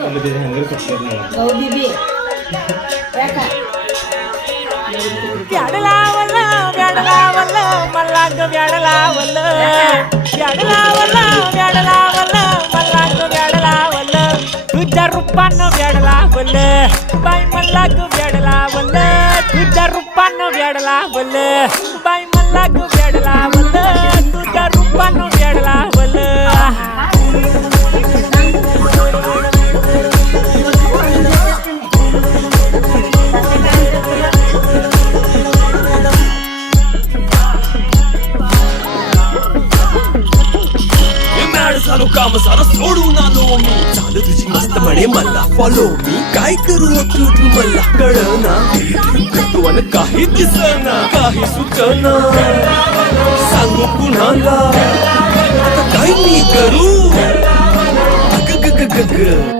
बीबी व्याडलावलं व्याडलावलं मला ग व्याडलावलं व्याडलावलं व्याडलावलं मला ग व्याडलावलं तुझ्या रूपानं व्याडलावलं बाई मला ग व्याडलावलं तुझ्या रूपानं व्याडलावलं बाई मला ग व्याडलावलं तुझ्या रूपानं व्याडलावलं झालो काम सारा सोडून आलो मी चालू तुझी मस्त म्हणे मला फॉलो मी काय करू उठून मला कळना करतो आणि काही दिसना काही सुचना सांगू कुणाला आता काय मी करू ग ग ग ग ग